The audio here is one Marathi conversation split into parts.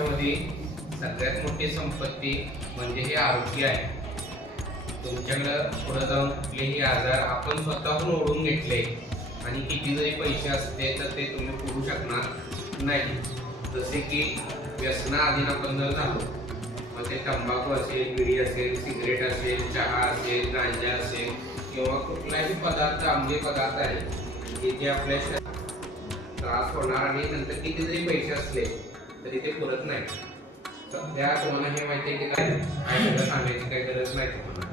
आयुष्यामध्ये सगळ्यात मोठी संपत्ती म्हणजे हे आरोग्य आहे. तुमच्याकडं पुढे जाऊन कुठलेही आजार आपण स्वतःहून ओढून घेतले आणि किती जरी पैसे असते तर ते तुम्ही पुरू शकणार नाही. जसे की व्यसनाधीन आपण जर झालो, मग ते तंबाखू असेल, बिडी असेल, सिगरेट असेल, चहा असेल, गांजा असेल किंवा कुठलाही पदार्थ, आंबे पदार्थ आहे जे आपल्या त्रास होणार आणि नंतर किती जरी पैसे असले तरी ते पुरत नाही. सध्या तुम्हाला हे माहिती आहे की काय सगळं सांगायची काही गरज नाही. तुम्हाला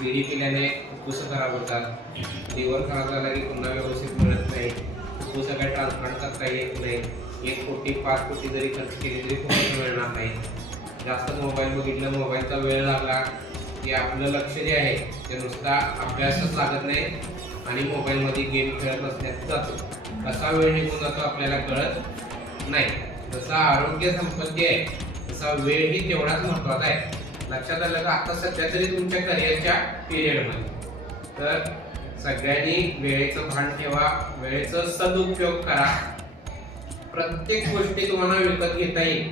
बिडी पिल्याने फुफ्फुस खराब होतात, लिव्हर खराब झाला की पुन्हा व्यवस्थित मिळत नाही, फुफ्फुस काय ट्रान्सप्लांट करता येत नाही, 1 कोटी 5 कोटी जरी खर्च केली तरी फुफ्फुस मिळणार नाही. जास्त मोबाईल बघितलं, मोबाईलचा वेळ लागला की आपलं लक्ष जे आहे ते नुसता अभ्यासच लागत नाही आणि मोबाईलमध्ये गेम खेळत बसण्यात जातो. कसा वेळ निघून जातो आपल्याला कळत नाही. जसा आरोग्य संपत्ती आहे तसा वेळही तेवढाच महत्त्वाचा आहे. लक्षात आलं का? आता सध्या तरी तुमच्या करिअरच्या पिरियडमध्ये तर सगळ्यांनी वेळेचं भान ठेवा, वेळेचं सदुपयोग करा. प्रत्येक गोष्टी तुम्हाला विकत घेता येईल